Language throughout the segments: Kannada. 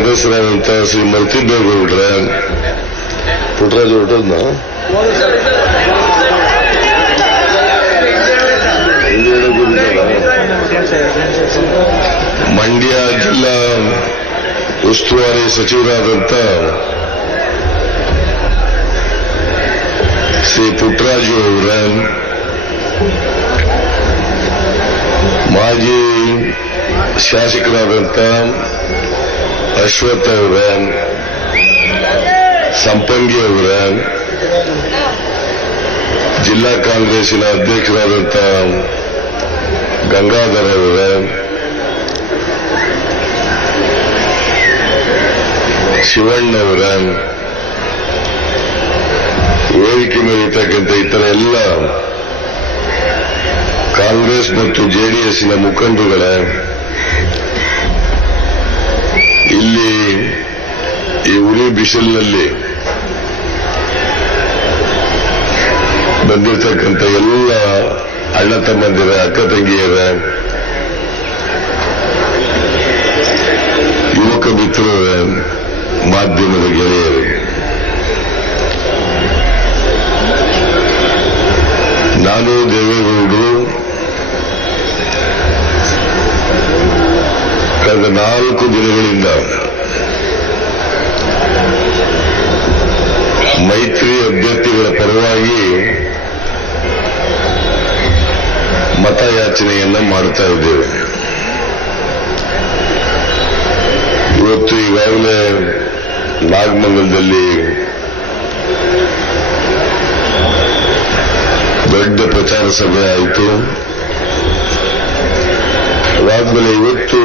ಸದಸ್ಯರಾದಂಥ ಶ್ರೀ ಮರ್ತಿಬೇಗೌಡ್ರೆ ಪುಟ್ಟರಾಜು ಹೊರಟದ್ನ? ಮಂಡ್ಯ ಜಿಲ್ಲಾ ಉಸ್ತುವಾರಿ ಸಚಿವರಾದಂತ ಶ್ರೀ ಪುಟ್ಟರಾಜು ಅವರ. ಮಾಜಿ ಶಾಸಕರಾದಂಥ ಅಶ್ವಥ್ ಅವರ ಸಂಪಂಗಿ ಅವರ ಜಿಲ್ಲಾ ಕಾಂಗ್ರೆಸ್ಸಿನ ಅಧ್ಯಕ್ಷರಾದಂಥ ಗಂಗಾಧರ ಅವರ ಶಿವಣ್ಣವರ ವೇದಿಕೆ ಮೇಲೆ ಇರ್ತಕ್ಕಂಥ ಇತರ ಎಲ್ಲ ಕಾಂಗ್ರೆಸ್ ಮತ್ತು ಜೆಡಿಎಸ್ನ ಮುಖಂಡರುಗಳ ಇಲ್ಲಿ ಈ ಉಳಿ ಬಿಸಿಲಿನಲ್ಲಿ ಬಂದಿರತಕ್ಕಂಥ ಎಲ್ಲ ಅಣ್ಣ ತಮ್ಮಂದಿರ, ಅಕ್ಕ ತಂಗಿಯರ, ಯುವಕ ಮಿತ್ರರ ಮಾಧ್ಯಮದ ಗೆಳೆಯರು, ನಾನು ದೇವೇಗೌಡರು ಕಳೆದ ನಾಲ್ಕು ದಿನಗಳಿಂದ ಮೈತ್ರಿ ಅಭ್ಯರ್ಥಿಗಳ ಪರವಾಗಿ ಮತಯಾಚನೆಯನ್ನ ಮಾಡ್ತಾ ಇದ್ದೇವೆ. ಇವತ್ತು ಈಗಾಗಲೇ ನಾಗಮಂಗಲದಲ್ಲಿ ದೊಡ್ಡ ಪ್ರಚಾರ ಸಭೆ ಆಯಿತು. ಅದಾದ್ಮೇಲೆ ಇವತ್ತು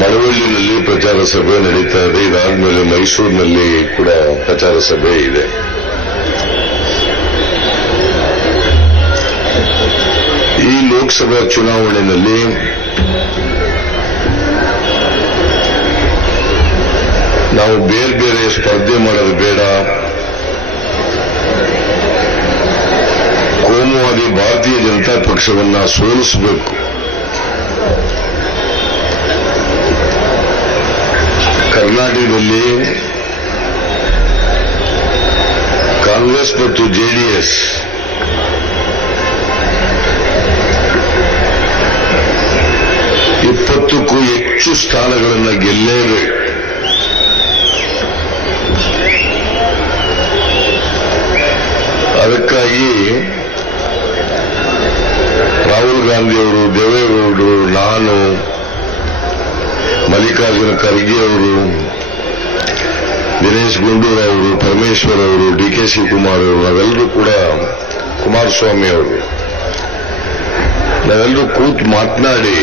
ಮಳವಳ್ಳಿನಲ್ಲಿ ಪ್ರಚಾರ ಸಭೆ ನಡೀತಾ ಇದೆ. ಇದಾದ್ಮೇಲೆ ಮೈಸೂರಿನಲ್ಲಿ ಕೂಡ ಪ್ರಚಾರ ಸಭೆ ಇದೆ. ಈ ಲೋಕಸಭಾ ಚುನಾವಣೆಯಲ್ಲಿ ನಾವು ಬೇರೆ ಬೇರೆ ಸ್ಪರ್ಧೆ ಮಾಡೋದು ಬೇಡ. ಕೋಮುವಾದಿ ಭಾರತೀಯ ಜನತಾ ಪಕ್ಷವನ್ನ ಸೋಲಿಸಬೇಕು. ಕರ್ನಾಟಕದಲ್ಲಿ ಕಾಂಗ್ರೆಸ್ ಮತ್ತು ಜೆಡಿಎಸ್ ಇಪ್ಪತ್ತಕ್ಕೂ ಹೆಚ್ಚು ಸ್ಥಾನಗಳನ್ನು ಗೆಲ್ಲೇಬೇಕು. ಅದಕ್ಕಾಗಿ ರಾಹುಲ್ ಗಾಂಧಿಯವರು, ದೇವೇಗೌಡರು, ನಾನು, ಮಲ್ಲಿಕಾರ್ಜುನ ಖರ್ಗೆ ಅವರು, ದಿನೇಶ್ ಗುಂಡೂರಾವ್ ಪರಮೇಶ್ವರ್ ಅವರು, ಡಿ ಕೆ ಸಿ ಕುಮಾರ್ ಅವರು ನಾವೆಲ್ಲರೂ ಕೂಡ ಕುಮಾರಸ್ವಾಮಿ ಅವರು. ನಾವೆಲ್ಲರೂ ಕೂತು ಮಾತನಾಡಿ,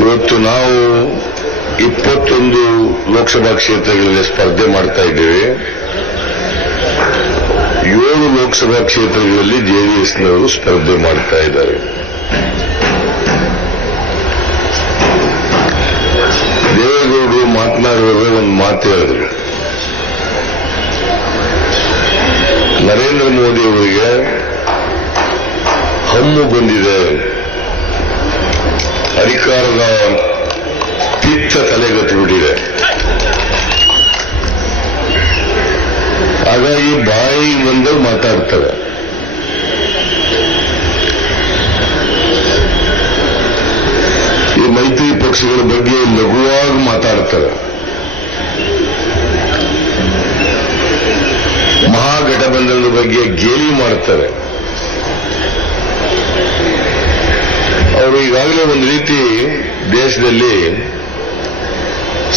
ಇವತ್ತು ನಾವು ಇಪ್ಪತ್ತೊಂದು ಲೋಕಸಭಾ ಕ್ಷೇತ್ರಗಳಲ್ಲಿ ಸ್ಪರ್ಧೆ ಮಾಡ್ತಾ ಇದ್ದೇವೆ. ಏಳು ಲೋಕಸಭಾ ಕ್ಷೇತ್ರಗಳಲ್ಲಿ ಜೆಡಿಎಸ್ನವರು ಸ್ಪರ್ಧೆ ಮಾಡ್ತಾ ಇದ್ದಾರೆ. ದೇವೇಗೌಡರು ಮಾತನಾಡುವಾಗ ಒಂದು ಮಾತು ಹೇಳಿದ್ರು ನರೇಂದ್ರ ಮೋದಿ ಅವರಿಗೆ ಹಮ್ಮು ಬಂದಿದೆ. ಅಧಿಕಾರದ ಪಿತ್ತ ತಲೆಗಟ್ಟಿಬಿಟ್ಟಿದೆ ಹಾಗಾಗಿ ಬಾಯಿ ಬಂದು ಮಾತಾಡ್ತವೆ. ಈ ಮೈತ್ರಿ ಪಕ್ಷಗಳ ಬಗ್ಗೆ ಲಘುವಾಗಿ ಮಾತಾಡ್ತವೆ. ಮಹಾಗಠಬಂಧನದ ಬಗ್ಗೆ ಗೇಲಿ ಮಾಡ್ತಾರೆ ಅವರು ಈಗಾಗಲೇ ಒಂದು ರೀತಿ ದೇಶದಲ್ಲಿ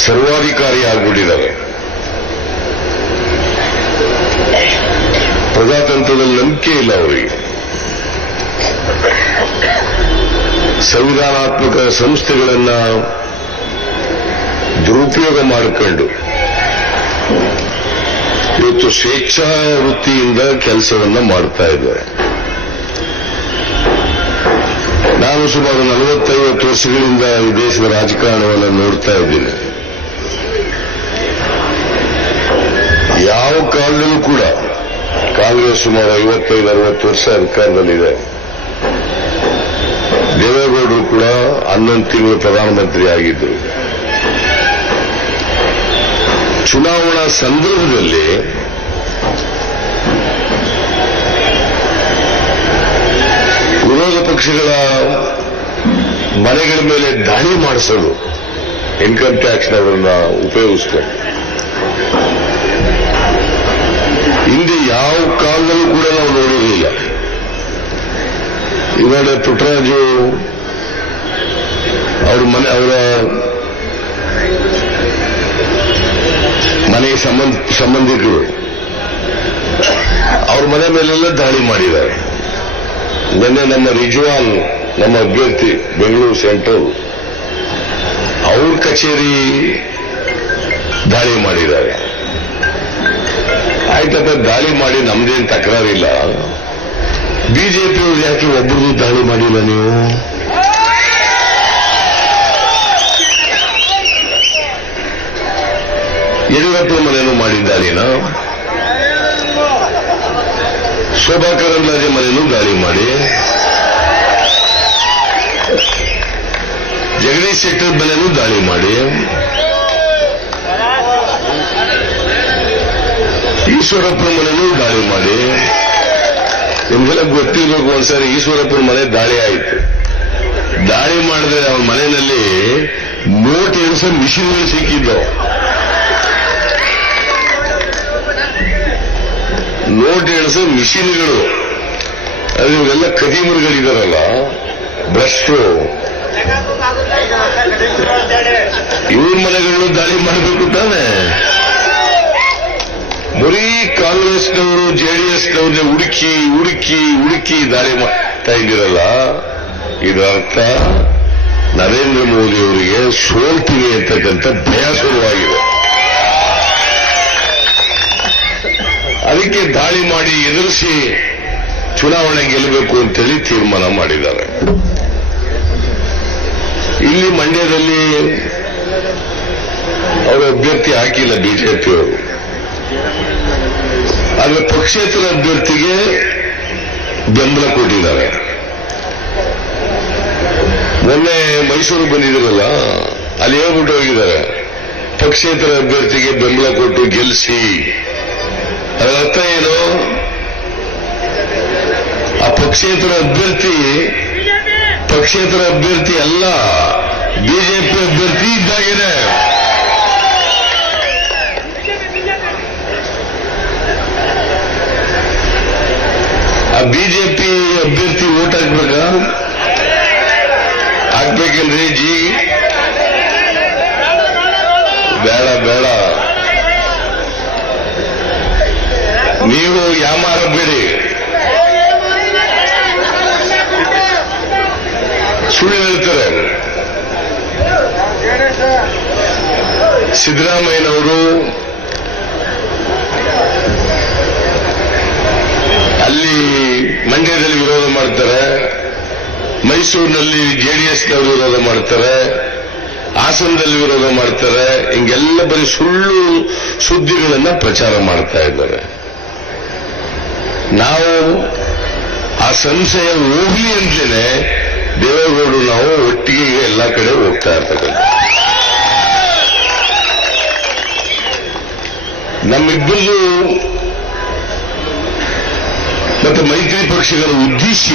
ಸರ್ವಾಧಿಕಾರಿ ಆಗ್ಬಿಟ್ಟಿದ್ದಾರೆ. ಪ್ರಜಾತಂತ್ರದಲ್ಲಿ ನಂಬಿಕೆ ಇಲ್ಲ ಅವರಿಗೆ. ಸಂವಿಧಾನಾತ್ಮಕ ಸಂಸ್ಥೆಗಳನ್ನ ದುರುಪಯೋಗ ಮಾಡಿಕೊಂಡು ಇವತ್ತು ಸ್ವೇಚ್ಛಾ ವೃತ್ತಿಯಿಂದ ಕೆಲಸವನ್ನ ಮಾಡ್ತಾ ಇದ್ದಾರೆ. ನಾನು ಸುಮಾರು ನಲವತ್ತೈವತ್ತು ವರ್ಷಗಳಿಂದ ಈ ದೇಶದ ರಾಜಕಾರಣವನ್ನು ನೋಡ್ತಾ ಇದ್ದೀನಿ. ಯಾವ ಕಾಲದಲ್ಲೂ ಕೂಡ ಕಾಂಗ್ರೆಸ್ ಸುಮಾರು ಐವತ್ತೈದು, ಅರವತ್ತು ವರ್ಷ ಅಧಿಕಾರದಲ್ಲಿದೆ ದೇವೇಗೌಡರು ಕೂಡ ಹನ್ನೊಂದು ತಿಂಗಳು ಪ್ರಧಾನಮಂತ್ರಿ ಆಗಿದ್ದರು. ಚುನಾವಣಾ ಸಂದರ್ಭದಲ್ಲಿ ವಿರೋಧ ಪಕ್ಷಗಳ ಮನೆಗಳ ಮೇಲೆ ದಾಳಿ ಮಾಡಿಸೋದು ಇನ್ಕಮ್ ಟ್ಯಾಕ್ಸ್ನವರನ್ನ ಉಪಯೋಗಿಸ್ಕೊಂಡು ಯಾವ ಕಾಲದಲ್ಲೂ ಕೂಡ ನಾವು ನೋಡಿರಲಿಲ್ಲ ಇವಾಗ ಪುಟ್ಟರಾಜು ಅವ್ರ ಮನೆ, ಅವರ ಮನೆ ಸಂಬಂಧ, ಸಂಬಂಧಿಕರು ಅವ್ರ ಮನೆ ಮೇಲೆಲ್ಲ ದಾಳಿ ಮಾಡಿದ್ದಾರೆ. ನಿನ್ನೆ ನಮ್ಮ ರಿಜ್ವಾನ್, ನಮ್ಮ ಅಭ್ಯರ್ಥಿ, ಬೆಂಗಳೂರು ಸೆಂಟ್ರಲ್, ಅವ್ರ ಕಚೇರಿ ದಾಳಿ ಮಾಡಿದ್ದಾರೆ. ಆಯ್ತಪ್ಪ ದಾಳಿ ಮಾಡಿ ನಮ್ದೇನ್ ತಕರಾರಿಲ್ಲ. ಬಿಜೆಪಿಯವರು ಯಾಕೆ ಒಬ್ಬರದು ದಾಳಿ ಮಾಡಿಲ್ಲ ನೀವು? ಯಡಿಯೂರಪ್ಪ ಮನೆಯನ್ನು ಮಾಡಿದ್ದಾರೇನಾ? ಶೋಭಾ ಕರಂದ್ಲಾಜೆ ಮನೆಯನ್ನು ದಾಳಿ ಮಾಡಿ. ಜಗದೀಶ್ ಶೆಟ್ಟರ್ ಮನೆಯನ್ನು ದಾಳಿ ಮಾಡಿ. ಈಶ್ವರಪ್ಪನ ಮನೆಯನ್ನು ದಾಳಿ ಮಾಡಿ. ನಿಮ್ಗೆಲ್ಲ ಗೊತ್ತಿರ್ಬೇಕು ಒಂದ್ಸರಿ ಈಶ್ವರಪ್ಪನ ಮನೆ ದಾಳಿ ಆಯಿತು. ದಾಳಿ ಮಾಡಿದ್ರೆ ಅವನ ಮನೆಯಲ್ಲಿ ನೋಟ್ ಎಣಿಸೋ ಮಿಷಿನ್ಗಳು ಸಿಕ್ಕಿದ್ದವು ನೋಟ್ ಎಣಿಸೋ ಮಿಷಿನ್ಗಳು. ಅದು ಇವೆಲ್ಲ ಕದಿಮರುಗಳಿದಾರಲ್ಲ, ಭ್ರಷ್ಟರು. ಇವ್ರ ಮನೆಗಳನ್ನು ದಾಳಿ ಮಾಡಬೇಕು ತಾನೆ. ಬರೀ ಕಾಂಗ್ರೆಸ್ನವರು ಜೆಡಿಎಸ್ನವ್ರನ್ನೇ ಹುಡುಕಿ ಹುಡುಕಿ ಹುಡುಕಿ ದಾಳಿ ಮಾಡ್ತಾ ಇದ್ದೀರಲ್ಲ? ಇದರರ್ಥ ನರೇಂದ್ರ ಮೋದಿ ಅವರಿಗೆ ಸೋಲ್ತೀವಿ ಅಂತಕ್ಕಂಥ ಭಯ ಶುರುವಾಗಿದೆ. ಅದಕ್ಕೆ ದಾಳಿ ಮಾಡಿ ಎದುರಿಸಿ ಚುನಾವಣೆ ಗೆಲ್ಲಬೇಕು ಅಂತೇಳಿ ತೀರ್ಮಾನ ಮಾಡಿದ್ದಾರೆ. ಇಲ್ಲಿ ಮಂಡ್ಯದಲ್ಲಿ ಅವರ ಅಭ್ಯರ್ಥಿ ಹಾಕಿಲ್ಲ ಬಿಜೆಪಿಯವರು. ಆದ್ರೆ ಪಕ್ಷೇತರ ಅಭ್ಯರ್ಥಿಗೆ ಬೆಂಬಲ ಕೊಟ್ಟಿದ್ದಾರೆ. ಮೊನ್ನೆ ಮೈಸೂರು ಬಂದಿದ್ರಲ್ಲ ಅಲ್ಲಿ ಹೇಳ್ಬಿಟ್ಟು ಹೋಗಿದ್ದಾರೆ. ಪಕ್ಷೇತರ ಅಭ್ಯರ್ಥಿಗೆ ಬೆಂಬಲ ಕೊಟ್ಟು ಗೆಲ್ಲಿಸಿ ಅದರ ಅರ್ಥ ಏನು? ಆ ಪಕ್ಷೇತರ ಅಭ್ಯರ್ಥಿ ಪಕ್ಷೇತರ ಅಭ್ಯರ್ಥಿ ಅಲ್ಲ, ಬಿಜೆಪಿ ಅಭ್ಯರ್ಥಿ ಇದ್ದಾಗಿದೆ ಆ ಬಿಜೆಪಿ ಅಭ್ಯರ್ಥಿ ಓಟ್ ಹಾಕ್ಬೇಕಾ? ಹಾಕ್ಬೇಕಲ್ರಿ ಜಿ. ಬೇಡ ಬೇಡ. ನೀವು ಯಾಮಾರಬೇಡಿ ಸುಳ್ಳು ಹೇಳ್ತಾರೆ. ಸಿದ್ದರಾಮಯ್ಯನವರು ಮಂಡ್ಯದಲ್ಲಿ ವಿರೋಧ ಮಾಡ್ತಾರೆ, ಮೈಸೂರಿನಲ್ಲಿ ಜೆಡಿಎಸ್ನವರು ವಿರೋಧ ಮಾಡ್ತಾರೆ, ಹಾಸನದಲ್ಲಿ ವಿರೋಧ ಮಾಡ್ತಾರೆ, ಹಿಂಗೆಲ್ಲ ಬರೀ ಸುಳ್ಳು ಸುದ್ದಿಗಳನ್ನ ಪ್ರಚಾರ ಮಾಡ್ತಾ ಇದ್ದಾರೆ. ನಾವು ಆ ಸಂಶಯ ಹೋಗ್ಲಿ ಅಂತಲೇ ದೇವೇಗೌಡರು ನಾವು ಒಟ್ಟಿಗೆ ಎಲ್ಲ ಕಡೆ ಹೋಗ್ತಾ ಇರ್ತಕ್ಕಂಥ ನಮ್ಮಿಬ್ಬರದು ಮತ್ತೆ ಮೈತ್ರಿ ಪಕ್ಷಗಳ ಉದ್ದೇಶ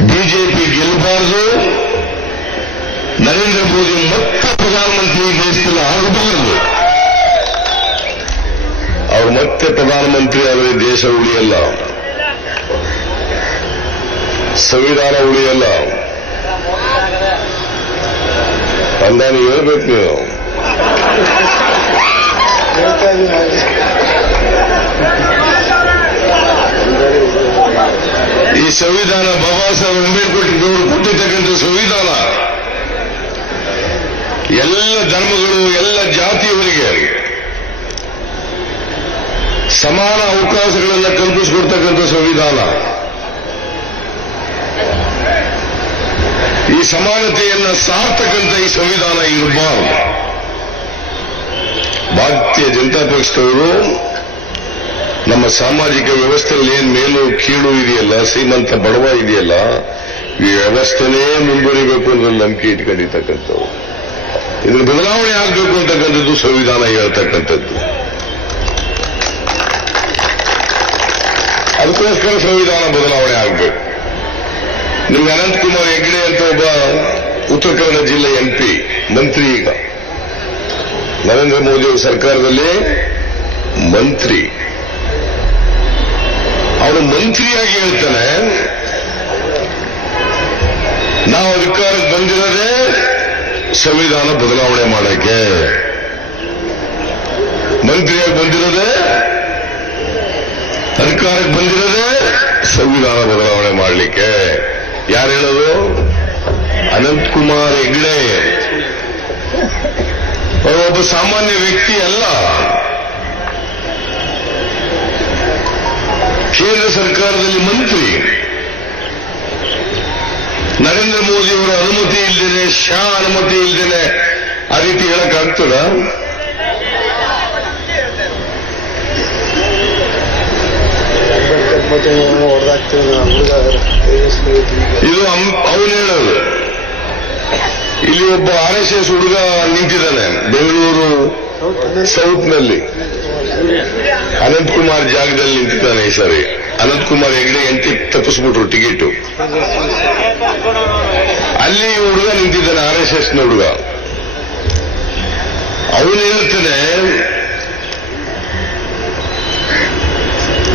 ಬಿಜೆಪಿ ಗೆಲ್ಲಬಾರದು, ನರೇಂದ್ರ ಮೋದಿ ಮತ್ತೆ ಪ್ರಧಾನಮಂತ್ರಿ ದೇಶದಲ್ಲಿ ಆಗಬಾರದು. ಅವ್ರು ಮತ್ತೆ ಪ್ರಧಾನಮಂತ್ರಿ ಆದರೆ ದೇಶ ಉಳಿಯಲ್ಲ. ಸಂವಿಧಾನ ಉಳಿಯಲ್ಲ. ಅಂದಾನಿ ಹೇಳ್ಬೇಕು ನೀವು. ಈ ಸಂವಿಧಾನ ಬಾಬಾ ಸಾಹೇಬ್ ಅಂಬೇಡ್ಕರ್ ಅವರು ಕೊಟ್ಟಿರ್ತಕ್ಕಂಥ ಸಂವಿಧಾನ, ಎಲ್ಲ ಧರ್ಮಗಳು, ಎಲ್ಲ ಜಾತಿಯವರಿಗೆ ಸಮಾನ ಅವಕಾಶಗಳನ್ನು ಕಲ್ಪಿಸಿಕೊಡ್ತಕ್ಕಂಥ ಸಂವಿಧಾನ. ಈ ಸಮಾನತೆಯನ್ನ ಸಾರ್ತಕ್ಕಂಥ ಈ ಸಂವಿಧಾನ ಇರಬಾರದು ಭಾರತೀಯ ಜನತಾ ಪಕ್ಷದವರು ನಮ್ಮ ಸಾಮಾಜಿಕ ವ್ಯವಸ್ಥೆಯಲ್ಲಿ ಏನ್ ಮೇಲು ಕೀಳು ಇದೆಯಲ್ಲ, ಶ್ರೀಮಂತ ಬಡವ ಇದೆಯಲ್ಲ, ಈ ವ್ಯವಸ್ಥೆನೇ ಮುಂದುವರಿಬೇಕು ಅಂದ್ರೆ ನಂಬಿಕೆ ಇಟ್ಕೊಂಡಿರ್ತಕ್ಕಂಥವು ಇದ್ರ ಬದಲಾವಣೆ ಆಗಬೇಕು ಅಂತಕ್ಕಂಥದ್ದು ಸಂವಿಧಾನ ಹೇಳ್ತಕ್ಕಂಥದ್ದು. ಅದಕ್ಕೋಸ್ಕರ ಸಂವಿಧಾನ ಬದಲಾವಣೆ ಆಗಬೇಕು. ನಿಮ್ಗೆ ಅನಂತಕುಮಾರ್ ಹೆಗ್ಡೆ ಅಂತ ಒಬ್ಬ ಉತ್ತರ ಕನ್ನಡ ಜಿಲ್ಲೆ ಎಂ ಪಿ, ಮಂತ್ರಿ ಈಗ. ನರೇಂದ್ರ ಮೋದಿ ಅವರ ಸರ್ಕಾರದಲ್ಲಿ ಮಂತ್ರಿ. ಅವನು ಮಂತ್ರಿಯಾಗಿ ಹೇಳ್ತಾನೆ, ನಾವು ಅಧಿಕಾರಕ್ಕೆ ಬಂದಿರೋದೇ ಸಂವಿಧಾನ ಬದಲಾವಣೆ ಮಾಡಕ್ಕೆ. ಮಂತ್ರಿಯಾಗಿ ಬಂದಿರೋದೇ ಅಧಿಕಾರಕ್ಕೆ ಬಂದಿರೋದೇ ಸಂವಿಧಾನ ಬದಲಾವಣೆ ಮಾಡಲಿಕ್ಕೆ. ಯಾರು ಹೇಳೋದು? ಅನಂತಕುಮಾರ್ ಹೆಗ್ಡೆ. ಒಬ್ಬ ಸಾಮಾನ್ಯ ವ್ಯಕ್ತಿ ಅಲ್ಲ. ಸರ್ಕಾರದಲ್ಲಿ ಮಂತ್ರಿ. ನರೇಂದ್ರ ಮೋದಿ ಅವರ ಅನುಮತಿ ಇಲ್ದೇನೆ ಶಾ ಅನುಮತಿ ಇಲ್ದೇನೆ ಆ ರೀತಿ ಹೇಳಕ್ಕಾಗ್ತದ? ಇದು ಅವನು ಹೇಳೋದು. ಇಲ್ಲಿ ಒಬ್ಬ ಆರ್ ಎಸ್ ಎಸ್ ಹುಡುಗ ನಿಂತಿದ್ದಾನೆ ಬೆಂಗಳೂರು ಸೌತ್ನಲ್ಲಿ. ಅನಂತ್ ಕುಮಾರ್ ಜಾಗದಲ್ಲಿ ನಿಂತಿದ್ದಾನೆ ಈ ಸರಿ. ಅನಂತ್ ಕುಮಾರ್ ಹೆಗ್ಡೆ ಎಂಟಿ ತಪ್ಪಿಸ್ಬಿಟ್ರು ಟಿಕೆಟ್. ಅಲ್ಲಿ ಹುಡುಗ ನಿಂತಿದ್ದಾನೆ ಆರ್ ಎಸ್ ಎಸ್ನ ಹುಡುಗ. ಅವನು ಹೇಳ್ತಾನೆ,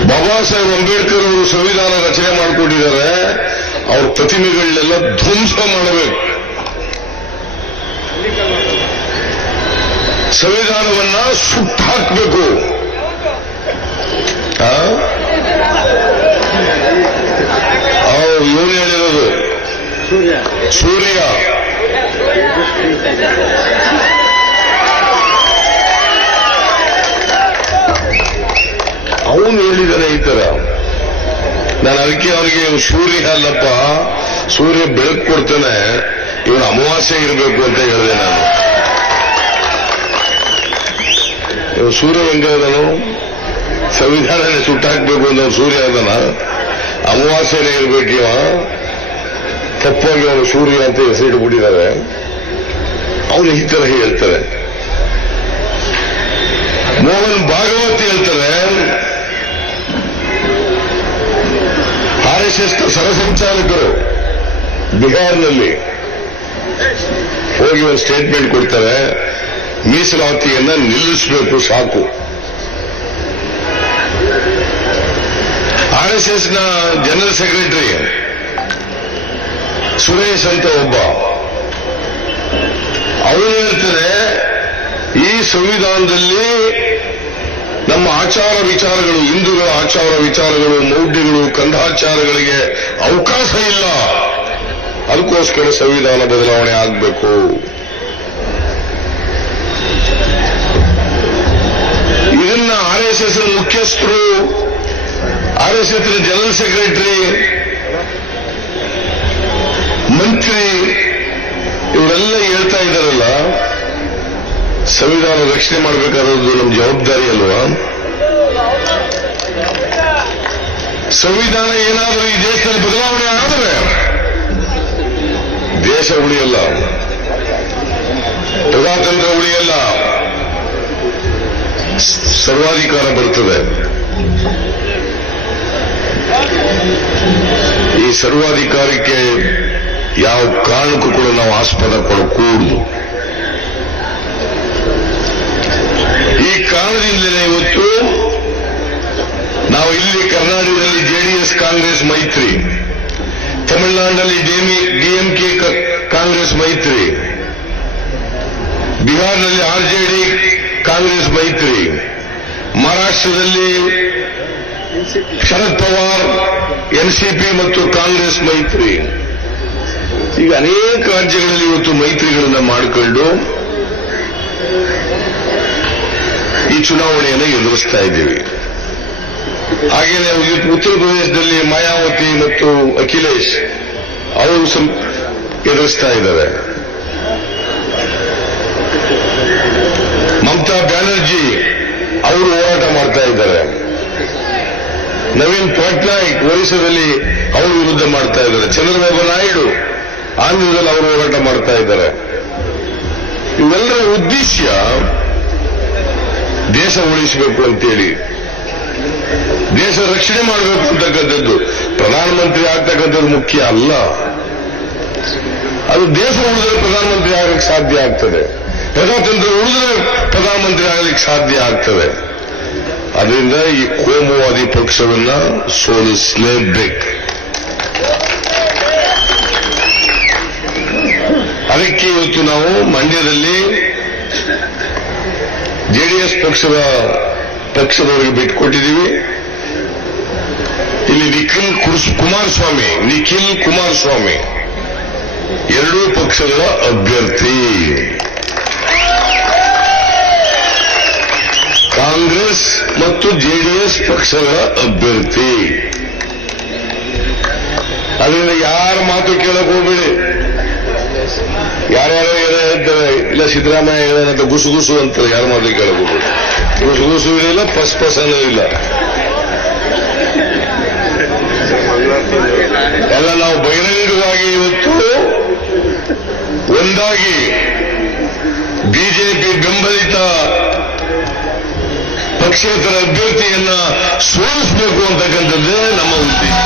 ಬಾಬಾ ಸಾಹೇಬ್ ಅಂಬೇಡ್ಕರ್ ಅವರು ಸಂವಿಧಾನ ರಚನೆ ಮಾಡಿಕೊಂಡಿದ್ದಾರೆ, ಅವ್ರ ಪ್ರತಿಮೆಗಳನ್ನೆಲ್ಲ ಧ್ವಂಸ ಮಾಡಬೇಕು. ಸಂವಿಧಾನವನ್ನ ಸುಟ್ಟಾಕ್ಬೇಕು ಇವನು ಹೇಳಿರೋದು. ಸೂರ್ಯ. ಅವನು ಹೇಳಿದಾನೆ ಈ ತರ ನಾನು ಅದಕ್ಕೆ ಅವರಿಗೆ ಸೂರ್ಯ ಅಲ್ಲಪ್ಪ ಸೂರ್ಯ ಬೆಳಕು ಕೊಡ್ತಾನೆ ಇವನು ಅಮಾವಾಸ್ಯೆ ಇರಬೇಕು ಅಂತ ಹೇಳಿದೆ ನಾನು. ಇವ್ ಸೂರ್ಯ ಹೆಂಗ ಅದನು ಸಂವಿಧಾನನೇ ಸುಟ್ಟಾಕ್ಬೇಕು ಅನ್ನೋ ಸೂರ್ಯ ಅದನ. ಅಮಾವಾಸ್ಯೆನೇ ಇರ್ಬೇಕು ಇವ. ತಪ್ಪಾಗಿ ಅವನು ಸೂರ್ಯ ಅಂತ ಹೆಸರಿಟ್ಬಿಟ್ಟಿದ್ದಾರೆ ಅವನು ಈ ತರ ಹೇಳ್ತಾರೆ. ಮೋಹನ್ ಭಾಗವತ್ ಹೇಳ್ತಾರೆ. ಆರ್ ಸರಸಂಚಾಲಕರು ಬಿಹಾರ್ನಲ್ಲಿ ಹೋಗಿ ಒಂದು ಸ್ಟೇಟ್ಮೆಂಟ್ ಕೊಡ್ತಾರೆ. ಮೀಸಲಾತಿಯನ್ನ ನಿಲ್ಲಿಸಬೇಕು ಸಾಕು. ಆರ್ ಎಸ್ ಎಸ್ನ ಜನರಲ್ ಸೆಕ್ರೆಟರಿ ಸುರೇಶ್ ಅಂತ ಒಬ್ಬ. ಅವರು ಹೇಳ್ತಾರೆ ಈ ಸಂವಿಧಾನದಲ್ಲಿ ನಮ್ಮ ಆಚಾರ ವಿಚಾರಗಳು, ಹಿಂದೂಗಳ ಆಚಾರ ವಿಚಾರಗಳು, ಮೌಢ್ಯಗಳು, ಕಂದಾಚಾರಗಳಿಗೆ ಅವಕಾಶ ಇಲ್ಲ. ಅದಕ್ಕೋಸ್ಕರ ಸಂವಿಧಾನ ಬದಲಾವಣೆ ಆಗಬೇಕು. ಇದನ್ನ ಆರ್ ಎಸ್ ಎಸ್ ಮುಖ್ಯಸ್ಥರು ಆರ್ ಜನರಲ್ ಸೆಕ್ರೆಟರಿ ಮಂತ್ರಿ, ಇವರೆಲ್ಲ ಹೇಳ್ತಾ ಇದ್ದಾರಲ್ಲ, ಸಂವಿಧಾನ ರಕ್ಷಣೆ ಮಾಡಬೇಕಾದದ್ದು ನಮ್ಮ ಜವಾಬ್ದಾರಿ ಅಲ್ವಾ? ಸಂವಿಧಾನ ಏನಾದರೂ ಈ ದೇಶದಲ್ಲಿ ಬದಲಾವಣೆ ಆದರೆ ದೇಶ ಉಳಿಯಲ್ಲ. ಪ್ರಜಾತಂತ್ರ ಉಳಿಯಲ್ಲ. ಸರ್ವಾಧಿಕಾರ ಬರುತ್ತದೆ ಈ ಸರ್ವಾಧಿಕಾರಕ್ಕೆ ಯಾವ ಕಾರಣಕ್ಕೂ ಕೂಡ ನಾವು ಆಸ್ಪದ ಕೊಡಕೂಡುದು. ಈ ಕಾರಣದಿಂದಲೇ ಇವತ್ತು ನಾವು ಇಲ್ಲಿ ಕರ್ನಾಟಕದಲ್ಲಿ ಜೆಡಿಎಸ್ ಕಾಂಗ್ರೆಸ್ ಮೈತ್ರಿ, ತಮಿಳುನಾಡಿನಲ್ಲಿ ಡಿಎಂಕೆ ಕಾಂಗ್ರೆಸ್ ಮೈತ್ರಿ, ಬಿಹಾರ್ನಲ್ಲಿ ಆರ್ಜೆಡಿ ಕಾಂಗ್ರೆಸ್ ಮೈತ್ರಿ, ಮಹಾರಾಷ್ಟ್ರದಲ್ಲಿ ಶರದ್ ಪವಾರ್ ಎನ್ಸಿಪಿ ಮತ್ತು ಕಾಂಗ್ರೆಸ್ ಮೈತ್ರಿ. ಈಗ ಅನೇಕ ರಾಜ್ಯಗಳಲ್ಲಿ ಇವತ್ತು ಮೈತ್ರಿಗಳನ್ನ ಮಾಡಿಕೊಂಡು ಈ ಚುನಾವಣೆಯನ್ನು ಎದುರಿಸ್ತಾ ಇದ್ದೀವಿ. ಹಾಗೆಯೇ ಉತ್ತರ ಪ್ರದೇಶದಲ್ಲಿ ಮಾಯಾವತಿ ಮತ್ತು ಅಖಿಲೇಶ್, ಅವರು ಎದುರಿಸ್ತಾ ಇದ್ದಾರೆ. ಮಮತಾ ಬ್ಯಾನರ್ಜಿ ಅವರು ಹೋರಾಟ ಮಾಡ್ತಾ ಇದ್ದಾರೆ. ನವೀನ್ ಪಟ್ನಾಯಕ್ ಒರಿಸ್ಸಾದಲ್ಲಿ ಅವರು ವಿರುದ್ಧ ಮಾಡ್ತಾ ಇದ್ದಾರೆ. ಚಂದ್ರಬಾಬು ನಾಯ್ಡು ಆಂಧ್ರದಲ್ಲಿ ಅವರು ಹೋರಾಟ ಮಾಡ್ತಾ ಇದ್ದಾರೆ. ಇವೆಲ್ಲರ ಉದ್ದೇಶ ದೇಶ ಉಳಿಸಬೇಕು ಅಂತೇಳಿ. ದೇಶ ರಕ್ಷಣೆ ಮಾಡಬೇಕು ಅಂತಕ್ಕಂಥದ್ದು ಪ್ರಧಾನಮಂತ್ರಿ ಆಗ್ತಕ್ಕಂಥದ್ದು ಮುಖ್ಯ ಅಲ್ಲ. ಅದು ದೇಶ ಉಳಿದ್ರೆ ಪ್ರಧಾನಮಂತ್ರಿ ಆಗಲಿಕ್ಕೆ ಸಾಧ್ಯ ಆಗ್ತದೆ. ಪ್ರಜಾತಂತ್ರ ಉಳಿದ್ರೆ ಪ್ರಧಾನಮಂತ್ರಿ ಆಗಲಿಕ್ಕೆ ಸಾಧ್ಯ ಆಗ್ತದೆ. ಅದರಿಂದ ಈ ಕೋಮುವಾದಿ ಪಕ್ಷವನ್ನ ಸೋಲಿಸಲೇಬೇಕು. ಅದಕ್ಕೆ ಇವತ್ತು ನಾವು ಮಂಡ್ಯದಲ್ಲಿ ಜೆಡಿಎಸ್ ಪಕ್ಷದ ಪಕ್ಷದವರಿಗೆ ಬಿಟ್ಟುಕೊಟ್ಟಿದ್ದೀವಿ ಇಲ್ಲಿ ನಿಖಿಲ್ ಕುಮಾರಸ್ವಾಮಿ ನಿಖಿಲ್ ಕುಮಾರಸ್ವಾಮಿ, ಎರಡೂ ಪಕ್ಷಗಳ ಅಭ್ಯರ್ಥಿ. ಕಾಂಗ್ರೆಸ್ ಮತ್ತು ಜೆಡಿಎಸ್ ಪಕ್ಷಗಳ ಅಭ್ಯರ್ಥಿ. ಅದರಿಂದ ಯಾರ ಮಾತು ಕೇಳಕ್ ಹೋಗ್ಬೇಡಿ. ಯಾರ್ಯಾರೋ ಹೇಳ್ತಾರೆ ಇಲ್ಲ ಸಿದ್ದರಾಮಯ್ಯ ಹೇಳಂತ ಗುಸು ಗುಸು ಅಂತಾರೆ, ಯಾರ ಮಾತು ಕೇಳಕ್ ಹೋಗ್ಬೇಡಿ. ಗುಸು ಗುಸು ಇಲ್ಲ, ಪಸ್ ಪಸನೂ ಇಲ್ಲ. ಎಲ್ಲ ನಾವು ಬಹಿರಂಗವಾಗಿ ಇವತ್ತು ಒಂದಾಗಿ ಬಿಜೆಪಿ ಬೆಂಬಲಿತ ಪಕ್ಷೇತರ ಅಭ್ಯರ್ಥಿಯನ್ನ ಸೋಲಿಸಬೇಕು ಅಂತಕ್ಕಂಥದ್ದೇ ನಮ್ಮ ಉದ್ದೇಶ.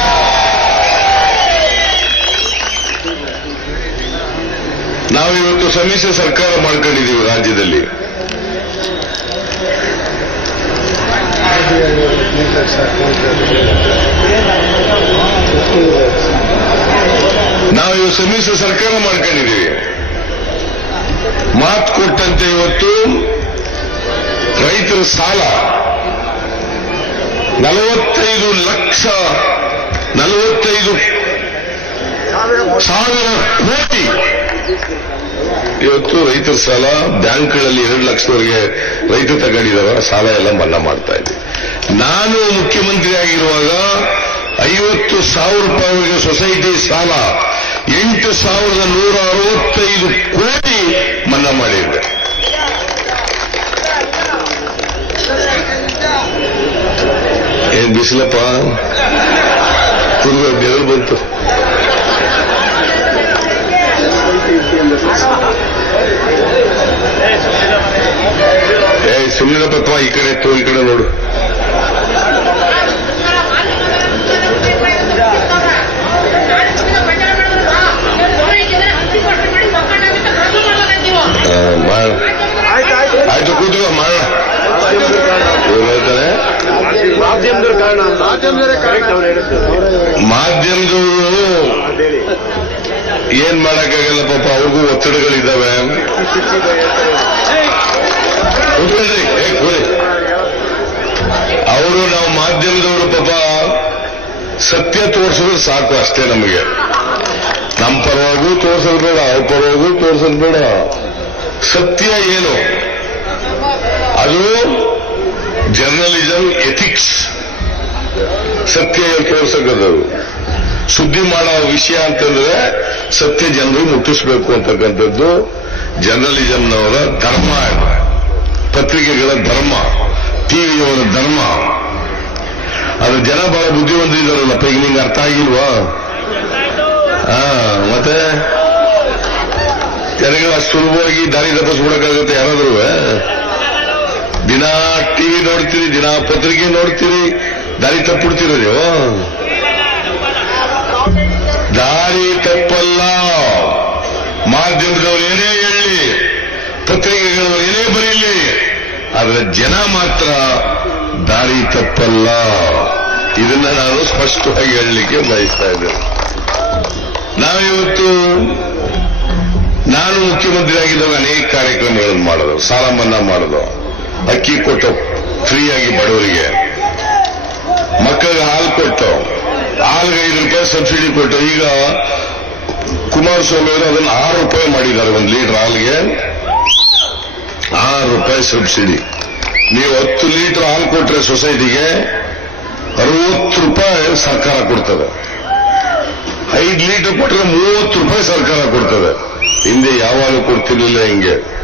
ನಾವಿವತ್ತು ಸಮ್ಮಿಶ್ರ ಸರ್ಕಾರ ಮಾಡ್ಕೊಂಡಿದ್ದೀವಿ ರಾಜ್ಯದಲ್ಲಿ. ನಾವು ಇವತ್ತು ಸಮ್ಮಿಶ್ರ ಸರ್ಕಾರ ಮಾಡ್ಕೊಂಡಿದ್ದೀವಿ. ಮಾತು ಕೊಟ್ಟಂತೆ ಇವತ್ತು ರೈತರ ಸಾಲ. ನಲವತ್ತೈದು ಲಕ್ಷ, ನಲವತ್ತೈದು ಸಾವಿರ ಕೋಟಿ. ಇವತ್ತು ರೈತರ ಸಾಲ, ಬ್ಯಾಂಕ್ಗಳಲ್ಲಿ ಎರಡು ಲಕ್ಷದವರೆಗೆ ರೈತರು ತಗೊಂಡಿದ್ದಾರೆ, ಸಾಲ ಎಲ್ಲ ಮನ್ನಾ ಮಾಡ್ತಾ ಇದ್ದೆ ನಾನು ಮುಖ್ಯಮಂತ್ರಿ ಆಗಿರುವಾಗ ಐವತ್ತು ಸಾವಿರ ರೂಪಾಯಿವರೆಗೆ ಸೊಸೈಟಿ ಸಾಲ, ಎಂಟು ಸಾವಿರದ ನೂರ ಅರವತ್ತೈದು ಕೋಟಿ ಮನ್ನಾ ಮಾಡಿದ್ದೆ. ಏನ್ ಬಿಸಿಲಪ್ಪ? ತಿರುಗ ಬೆವರು ಬಂತು. ಏ ಸುಮ್ಮನಿರಪ್ಪ ಈ ಕಡೆ ಎತ್ತು ಈ ಕಡೆ ನೋಡು. ಏನ್ ಮಾಡಕ್ಕಾಗಲ್ಲ ಪಾಪ, ಅವ್ರಿಗೂ ಒತ್ತಡಗಳಿದ್ದಾವೆ. ಅವರು ನಾವು ಮಾಧ್ಯಮದವರು ಪಾಪ, ಸತ್ಯ ತೋರಿಸಿದ್ರೆ ಸಾಕು ಅಷ್ಟೇ ನಮಗೆ. ನಮ್ಮ ಪರವಾಗೂ ತೋರಿಸೋದು ಬೇಡ, ಅವ್ರ ಪರವಾಗೂ ತೋರಿಸೋದು ಬೇಡ. ಸತ್ಯ ಏನು? ಅದು ಜರ್ನಲಿಸಂ, ಎಥಿಕ್ಸ್. ಸತ್ಯ ತೋರಿಸಕ್ಕದು ಸುದ್ದಿ ಮಾಡೋ ವಿಷಯ ಅಂತಂದ್ರೆ ಸತ್ಯ ಜನರಿಗೆ ಮುಟ್ಟಿಸ್ಬೇಕು ಅಂತಕ್ಕಂಥದ್ದು ಜರ್ನಲಿಸಂನವರ ಧರ್ಮ ಪತ್ರಿಕೆಗಳ ಧರ್ಮ, ಟಿವಿಯವರ ಧರ್ಮ. ಅದು ಜನ ಬಹಳ ಬುದ್ಧಿವಂತರಿದ್ದಾರಲ್ಲಪ್ಪ ಈಗ ನಿಂಗೆ ಅರ್ಥ ಆಗಿಲ್ವಾ? ಹಾ, ಮತ್ತೆ? ಜನಗಳ ಸುಲಭವಾಗಿ ದಾರಿ ತಪ್ಪಿಸ್ಬಿಡಕ್ಕಾಗುತ್ತೆ ಯಾರಾದ್ರೂ ದಿನಾ ಟಿವಿ ನೋಡ್ತೀರಿ, ದಿನ ಪತ್ರಿಕೆ ನೋಡ್ತೀರಿ, ದಾರಿ ತಪ್ಪಿಡ್ತೀರ ನೀವು? ತಪ್ಪಲ್ಲ. ಮಾಧ್ಯಮದವರು ಏನೇ ಹೇಳಿ, ಪತ್ರಿಕೆಗಳವರು ಏನೇ ಬರೀಲಿ, ಆದರೆ ಜನ ಮಾತ್ರ ದಾರಿ ತಪ್ಪಲ್ಲ. ಇದನ್ನ ನಾನು ಸ್ಪಷ್ಟವಾಗಿ ಹೇಳಲಿಕ್ಕೆ ಬಯಸ್ತಾ ಇದ್ದೇನೆ. ನಾವಿವತ್ತು, ನಾನು ಮುಖ್ಯಮಂತ್ರಿ ಆಗಿದ್ದಾಗ ಅನೇಕ ಕಾರ್ಯಕ್ರಮಗಳನ್ನು ಮಾಡೋದು ಸಾಲ ಮನ್ನಾ ಮಾಡೋದು ಅಕ್ಕಿ ಕೊಟ್ಟು ಫ್ರೀಯಾಗಿ ಬಡವರಿಗೆ. ಮಕ್ಕಳಿಗೆ ಹಾಲು ಕೊಟ್ಟು, ಹಾಲ್ಗೆ ಐದು ರೂಪಾಯಿ ಸಬ್ಸಿಡಿ ಕೊಟ್ಟು, ಈಗ ಕುಮಾರಸ್ವಾಮಿ ಅವರು ಅದನ್ನು ಆರು ರೂಪಾಯಿ ಮಾಡಿದ್ದಾರೆ ಒಂದು ಲೀಟರ್ ಹಾಲ್ಗೆ. ಆರು ರೂಪಾಯಿ ಸಬ್ಸಿಡಿ. ನೀವು ಹತ್ತು ಲೀಟರ್ ಹಾಲು ಕೊಟ್ರೆ ಸೊಸೈಟಿಗೆ ಅರವತ್ತು ರೂಪಾಯಿ ಸರ್ಕಾರ ಕೊಡ್ತದೆ. ಐದು ಲೀಟರ್ ಕೊಟ್ಟರೆ ಮೂವತ್ತು ರೂಪಾಯಿ ಸರ್ಕಾರ ಕೊಡ್ತದೆ. ಹಿಂದೆ ಯಾವಾಗ ಕೊಡ್ತಿರ್ಲಿಲ್ಲ ಹಿಂಗೆ.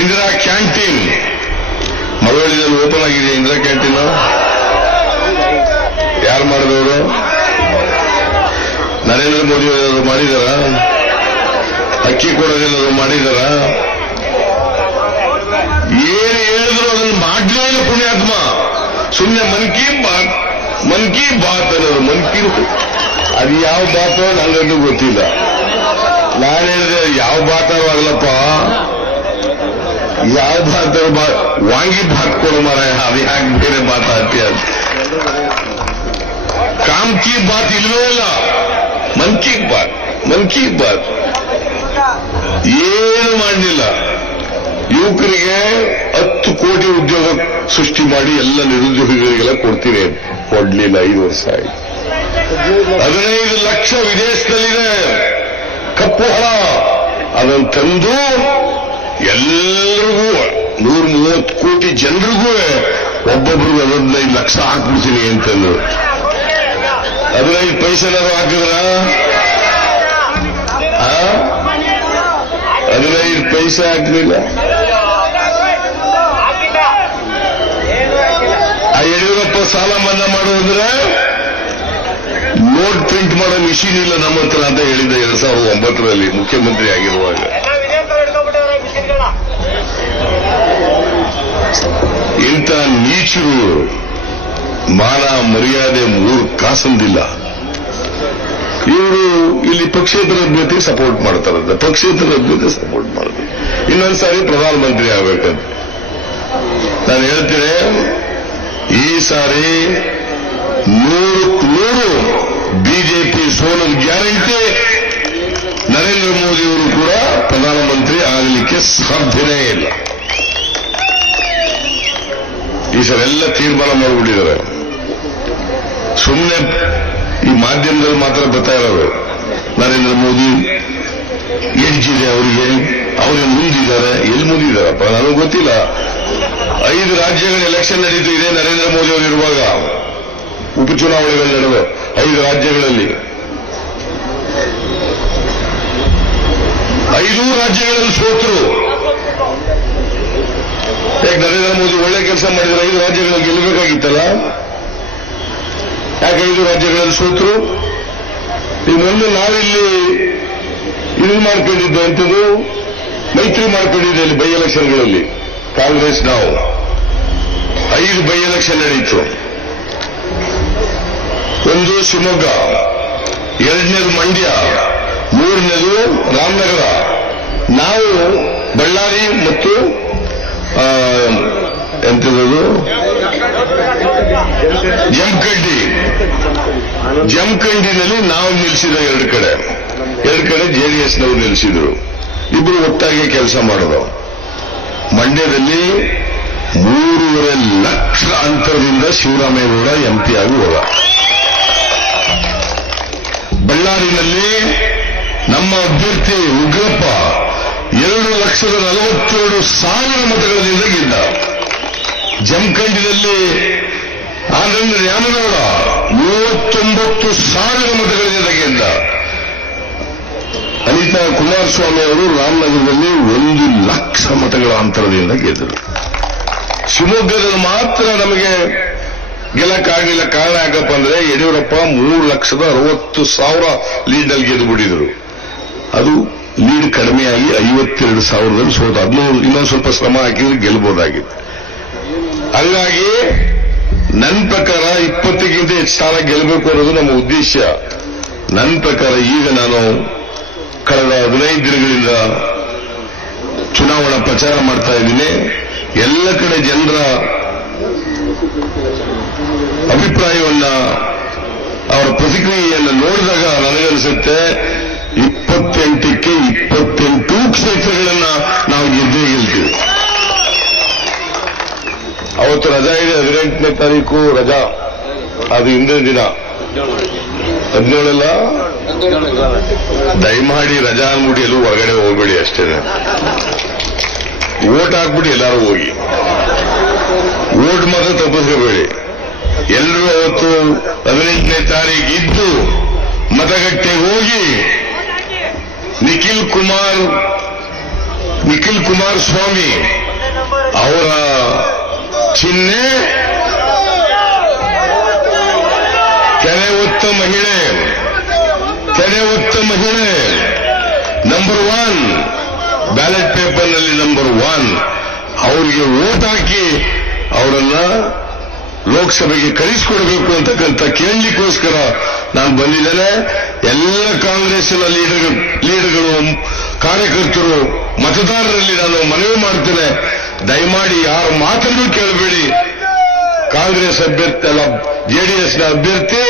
ಇಂದಿರಾ ಕ್ಯಾಂಟೀನ್. ಮಳವಳ್ಳಿಯಲ್ಲಿ ಓಪನ್ ಆಗಿದೆ ಇಂದಿರಾ ಕ್ಯಾಂಟೀನ್. ಯಾರು ಮಾಡಿದವರು? ನರೇಂದ್ರ ಮೋದಿ ಅವರು ಮಾಡಿದಾರ? ಅಕ್ಕಿ ಕೊಡೋದೇನಾದ್ರು ಮಾಡಿದಾರ? ಏನು ಹೇಳಿದ್ರು ಅದನ್ನು ಮಾಡಲೇ ಇಲ್ಲ ಪುಣ್ಯಾತ್ಮ. ಸುಮ್ಮನೆ ಮನ್ ಕಿ ಬಾತ್, ಮನ್ ಕಿ ಬಾತ್ ಅನ್ನೋದು, ಮನ್ ಕಿ ಅದು ಯಾವ ಬಾತೋ ನನಗಂತೂ ಗೊತ್ತಿಲ್ಲ. ನಾನು ಹೇಳಿದೆ, ಯಾವ ಬಾತಾರು ಆಗಲಪ್ಪ. ಯಾವ ಬಾ ವಾಂಗಿ ಬಾತ್ ಕೊಡು ಮರ ಅದು ಯಾಕೆ ಬೇರೆ ಮಾತಾಡ್ತೀಯ ಅಂತ. ಕಾಮ್ ಕಿ ಬಾತ್ ಇಲ್ವೇ ಇಲ್ಲ ಮನ್ ಕಿ ಬಾತ್ ಮನ್ ಕಿ ಬಾತ್ ಏನು ಮಾಡಲಿಲ್ಲ? ಯುವಕರಿಗೆ ಹತ್ತು ಕೋಟಿ ಉದ್ಯೋಗ ಸೃಷ್ಟಿ ಮಾಡಿ ಎಲ್ಲ ನಿರುದ್ಯೋಗಿಗಳಿಗೆಲ್ಲ ಕೊಡ್ತೀನಿ. ಕೊಡ್ಲಿಲ್ಲ, ಐದು ವರ್ಷ ಆಯ್ತು. ಹದಿನೈದು ಲಕ್ಷ ವಿದೇಶದಲ್ಲಿದೆ. ಕಪ್ಪು ಹಣ. ಅದನ್ನು ತಂದು ಎಲ್ಲರಿಗೂ ನೂರ ಮೂವತ್ತು ಕೋಟಿ ಜನರಿಗೂ ಒಬ್ಬೊಬ್ರಿಗೆ ಹದಿನೈದು ಲಕ್ಷ ಹಾಕ್ಬಿಡ್ತೀನಿ ಅಂತಂದು ಹದಿನೈದು ಪೈಸೆನಾದ್ರು ಹಾಕಿದ್ರ? ಹದಿನೈದು ಪೈಸೆ ಹಾಕಲಿಲ್ಲ? ಆ ಯಡಿಯೂರಪ್ಪ ಸಾಲ ಮನ್ನಾ ಮಾಡೋದ್ರೆ ನೋಟ್ ಪ್ರಿಂಟ್ ಮಾಡೋ ಮಿಷಿನ್ ಇಲ್ಲ ನಮ್ಮ ಹತ್ರ ಅಂತ ಹೇಳಿದ್ದ ಎರಡ್ ಸಾವಿರದ ಒಂಬತ್ತರಲ್ಲಿ ಮುಖ್ಯಮಂತ್ರಿ ಆಗಿರುವಾಗ. ಇಂಥ ನೀಚರು ಮಾನ ಮರ್ಯಾದೆ ಮೂರು ಕಾಸಂದಿಲ್ಲ. ಇವರು ಇಲ್ಲಿ ಪಕ್ಷೇತರ ಅಭ್ಯರ್ಥಿ ಸಪೋರ್ಟ್ ಮಾಡ್ತಾರಂತೆ ಪಕ್ಷೇತರ ಅಭ್ಯರ್ಥಿ ಸಪೋರ್ಟ್ ಮಾಡ್ತಾರೆ. ಇನ್ನೊಂದ್ಸಾರಿ ಪ್ರಧಾನಮಂತ್ರಿ ಆಗ್ಬೇಕಂತ. ನಾನು ಹೇಳ್ತೇನೆ, ಈ ಸಾರಿ ನೂರಕ್ಕೆ ನೂರು ಬಿಜೆಪಿ ಸೋಲಲ್ ಗ್ಯಾರಂಟಿ ನರೇಂದ್ರ ಮೋದಿ ಅವರು ಕೂಡ ಪ್ರಧಾನಮಂತ್ರಿ ಆಗಲಿಕ್ಕೆ ಸಾಧ್ಯನೇ ಇಲ್ಲ. ಈ ಸಲ ಎಲ್ಲ ತೀರ್ಮಾನ ಮಾಡಿಬಿಟ್ಟಿದ್ದಾರೆ. ಸುಮ್ಮನೆ ಈ ಮಾಧ್ಯಮದಲ್ಲಿ ಮಾತ್ರ ಬರ್ತಾ ಇರೋದು. ನರೇಂದ್ರ ಮೋದಿ ಎಡ್ಜಿದೆ ಅವರಿಗೆ, ಅವರೇ ಮುಂದಿದ್ದಾರೆ. ಎಲ್ಲಿ ಮುಂದಿದ್ದಾರಪ್ಪ? ನನಗೆ ಗೊತ್ತಿಲ್ಲ. ಐದು ರಾಜ್ಯಗಳ ಎಲೆಕ್ಷನ್ ನಡೀತು ಇದೆ ನರೇಂದ್ರ ಮೋದಿ ಅವರು ಇರುವಾಗ. ಉಪಚುನಾವಣೆಗಳು ನಡುವೆ ಐದು ರಾಜ್ಯಗಳಲ್ಲಿ. ಐದು ರಾಜ್ಯಗಳಲ್ಲಿ ಸೋತರು. ಯಾಕೆ ನರೇಂದ್ರ ಮೋದಿ ಒಳ್ಳೆ ಕೆಲಸ ಮಾಡಿದ್ರೆ ಐದು ರಾಜ್ಯಗಳಲ್ಲಿ ಗೆಲ್ಲಬೇಕಾಗಿತ್ತಲ್ಲ? ಯಾಕೆ ಐದು ರಾಜ್ಯಗಳಲ್ಲಿ ಸೋತರು? ಈ ಮೊದಲು ನಾವಿಲ್ಲಿ ಇದು ಮಾಡ್ಕೊಂಡಿದ್ದು ಅಂತದ್ದು ಮೈತ್ರಿ ಮಾಡ್ಕೊಂಡಿದ್ದೆ ಇಲ್ಲಿ ಬೈ ಎಲೆಕ್ಷನ್ಗಳಲ್ಲಿ ಕಾಂಗ್ರೆಸ್ ನಾವು. ಐದು ಬೈ ಎಲೆಕ್ಷನ್ ನಡೆಯಿತು ಒಂದು ಶಿವಮೊಗ್ಗ, ಎರಡನೇದು ಮಂಡ್ಯ, ಮೂರನೇದು ರಾಮನಗರ. ನಾವು ಬಳ್ಳಾರಿ ಮತ್ತು ಎಂಥದ್ದು ಜಮಖಂಡಿ. ಜಮಖಂಡಿನಲ್ಲಿ ನಾವು ನಿಲ್ಲಿಸಿದ ಎರಡು ಕಡೆ. ಎರಡು ಕಡೆ ಜೆಡಿಎಸ್ನವರು ನಿಲ್ಲಿಸಿದ್ರು ಇಬ್ರು ಒಟ್ಟಾಗಿ ಕೆಲಸ ಮಾಡೋದು ಮಂಡ್ಯದಲ್ಲಿ ಮೂರುವರೆ ಲಕ್ಷ ಅಂತರದಿಂದ ಶಿವರಾಮೇಗೌಡ ಎಂಪಿ ಆಗಿ ಹೋದ. ಬಳ್ಳಾರಿನಲ್ಲಿ ನಮ್ಮ ಅಭ್ಯರ್ಥಿ ಉಗ್ರಪ್ಪ ಎರಡು ಲಕ್ಷದ ನಲವತ್ತೇಳು ಸಾವಿರ ಮತಗಳಿಂದ ಗೆದ್ದ. ಜಮಖಂಡಿನಲ್ಲಿ ಆನಂದ ರಾಮಗೌಡ ಮೂವತ್ತೊಂಬತ್ತು ಸಾವಿರ ಮತಗಳಿಂದ ಗೆದ್ದ ಅನಿತಾ ಕುಮಾರಸ್ವಾಮಿ ಅವರು ರಾಮನಗರದಲ್ಲಿ ಒಂದು ಲಕ್ಷ ಮತಗಳ ಅಂತರದಿಂದ ಗೆದ್ದರು. ಶಿವಮೊಗ್ಗದಲ್ಲಿ ಮಾತ್ರ ನಮಗೆ ಗೆಲ್ಲಕ್ಕಾಗಲಿಲ್ಲ ಕಾರಣ ಯಾಕಪ್ಪ ಅಂದ್ರೆ ಯಡಿಯೂರಪ್ಪ ಮೂರು ಲಕ್ಷದ ಅರವತ್ತು ಸಾವಿರ ಲೀಡ್ನಲ್ಲಿ ಗೆದ್ದು ಬಿಟ್ಟಿದ್ರು ಅದು ಲೀಡ್ ಕಡಿಮೆಯಾಗಿ ಐವತ್ತೆರಡು ಸಾವಿರದಲ್ಲಿ ಸೋತ. ಹದಿನೂರು ಇನ್ನೊಂದು ಸ್ವಲ್ಪ ಶ್ರಮ ಹಾಕಿದ್ರೆ ಗೆಲ್ಬೋದಾಗಿತ್ತು ಹಂಗಾಗಿ ನನ್ನ ಪ್ರಕಾರ ಇಪ್ಪತ್ತಕ್ಕಿಂತ ಹೆಚ್ಚು ಸ್ಥಾನ ಗೆಲ್ಲಬೇಕು ಅನ್ನೋದು ನಮ್ಮ ಉದ್ದೇಶ. ನನ್ನ ಪ್ರಕಾರ ಈಗ ನಾನು ಕಳೆದ ಹದಿನೈದು ದಿನಗಳಿಂದ ಚುನಾವಣಾ ಪ್ರಚಾರ ಮಾಡ್ತಾ ಇದ್ದೀನಿ. ಎಲ್ಲ ಕಡೆ ಜನರ ಅಭಿಪ್ರಾಯವನ್ನ, ಅವರ ಪ್ರತಿಕ್ರಿಯೆಯನ್ನು ನೋಡಿದಾಗ ನನಗನ್ಸುತ್ತೆ, ಇಪ್ಪತ್ತೆಂಟಕ್ಕೆ ಇಪ್ಪತ್ತೆಂಟು ಕ್ಷೇತ್ರಗಳನ್ನ ಅವತ್ತು ರಜಾ ಇದೆ, ಹದಿನೆಂಟನೇ ತಾರೀಕು ರಜಾ. ಅದು ಹಿಂದಿನ ದಿನ. ಹದಿನೇಳಲ್ಲ? ದಯಮಾಡಿ ರಜಾ ಅಂದ್ಬಿಟ್ಟು ಎಲ್ಲೂ ಹೊರಗಡೆ ಹೋಗ್ಬೇಡಿ ಅಷ್ಟೇನೆ. ಓಟ್ ಹಾಕ್ಬಿಟ್ಟು ಎಲ್ಲರೂ ಹೋಗಿ. ಓಟ್ ಮಾತ್ರ ತಪ್ಪಿಸ್ಕೋಬೇಡಿ. ಎಲ್ಲರೂ ಅವತ್ತು ಹದಿನೆಂಟನೇ ತಾರೀಕು ಇದ್ದು ಮತಗಟ್ಟೆಗೆ ಹೋಗಿ ನಿಖಿಲ್ ಕುಮಾರ್ ನಿಖಿಲ್ ಕುಮಾರ್ ಸ್ವಾಮಿ ಅವರ ಚಿಹ್ನೆ ಕೆರೆ ಉತ್ತಮ ಮಹಿಳೆ. ಕೆರೆ ಉತ್ತಮ ಮಹಿಳೆ. ನಂಬರ್ ಒನ್ ಬ್ಯಾಲೆಟ್ ಪೇಪರ್ನಲ್ಲಿ ನಂಬರ್ ಒನ್ ಅವರಿಗೆ ಓಟ್ ಹಾಕಿ ಅವರನ್ನ ಲೋಕಸಭೆಗೆ ಕಳಿಸಿಕೊಡಬೇಕು ಅಂತಕ್ಕಂಥ ಕೇಳಲಿಕ್ಕೋಸ್ಕರ ನಾನು ಬಂದಿದ್ದೇನೆ. ಎಲ್ಲ ಕಾಂಗ್ರೆಸ್ನ ಲೀಡರ್, ಲೀಡರ್ಗಳು, ಕಾರ್ಯಕರ್ತರು, ಮತದಾರರಲ್ಲಿ ನಾನು ಮನವಿ ಮಾಡ್ತೇನೆ. ದಯಮಾಡಿ ಯಾರ ಮಾತನ್ನು ಕೇಳಬೇಡಿ. ಕಾಂಗ್ರೆಸ್ ಅಭ್ಯರ್ಥಿ ಅಲ್ಲ, ಜೆಡಿಎಸ್ನ ಅಭ್ಯರ್ಥಿ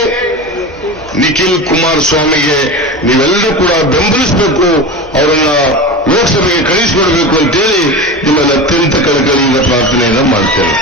ನಿಖಿಲ್ ಕುಮಾರಸ್ವಾಮಿಗೆ ನೀವೆಲ್ಲರೂ ಕೂಡ ಬೆಂಬಲಿಸಬೇಕು. ಅವರನ್ನ ಲೋಕಸಭೆಗೆ ಕಳಿಸಿಕೊಡಬೇಕು ಅಂತೇಳಿ ನಿಮ್ಮನ್ನು ಅತ್ಯಂತ ಕಳಕಳಿಯಿಂದ ಪ್ರಾರ್ಥನೆಯನ್ನು ಮಾಡ್ತೇನೆ.